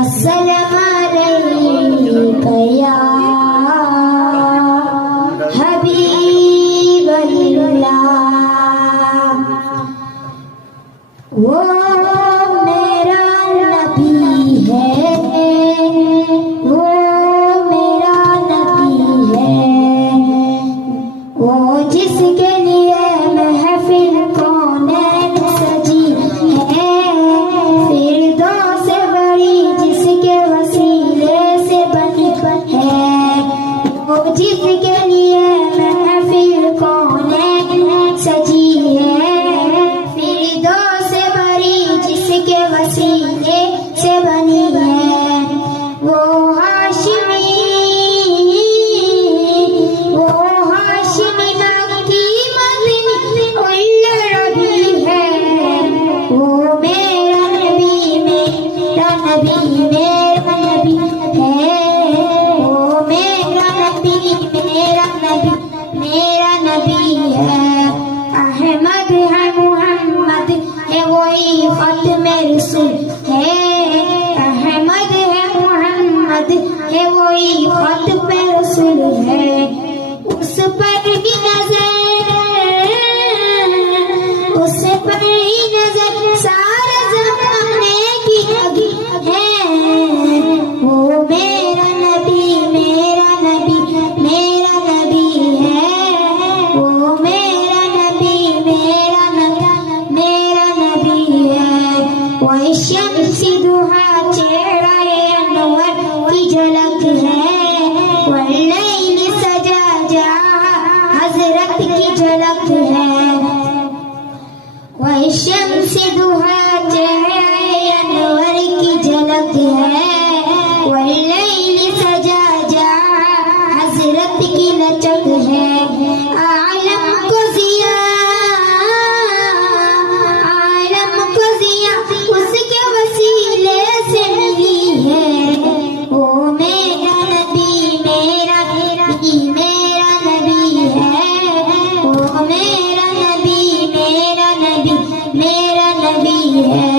अस्सलाम अलैका या हबीबल्लाह। वो मेरा नबी है, वो मेरा नबी है, वो जिसके लिए महफिल कौनैन सजी है, फिरदौस से बड़ी जिसके वसीले से बनी है, वो जिसके लिए महफिल कौनैन सजी है, फिरदौस से बड़ी जिसके वसीले से बनी है, वो हाशिमी मक्की मदनी उल्ल रबी है, वो मेरा नबी मेरा नबी मेरा नबी है, वो मेरा नबी मेरा नबी मेरा नबी है। अहमद है मुहम्मद है वही खत्म रसूल है, अहमद है मुहम्मद है वही खत्म रसूल है, उस पर भी नजर सारे ज़माने की लगी है, वो मेरा नबी मेरा नबी मेरा नबी है, वो मेरा नबी मेरा नबी मेरा नबी है। वही शम्स दुहा चेहरा अनवर की झलक है, वल्लैल सजा जहां हजरत की झलक है, वही शम्स दुहा चेहरा अनवर की झलक है, वल्लैल सजा जहां हजरत की लचक है। आलम को जिया उसके वसीले से मिली है, वो मेरा नबी मेरा नबी मेरा नबी है, वो मेरा नबी मेरा नबी मेरा नबी है।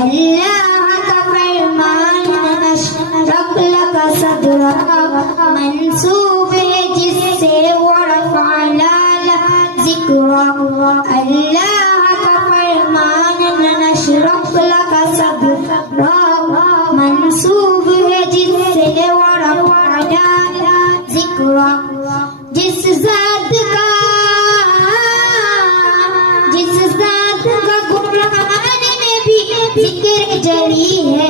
अल्लाह का फरमान नशरह लका सदरक मंसूब है जिससे वरफ़अना ज़िक्रक। अल्लाह का फरमान नशरह लका सदरक मंसूब है जिससे वरफ़अना ज़िक्रक। जिस ज़ात का कुरान में भी जिक्र जली है,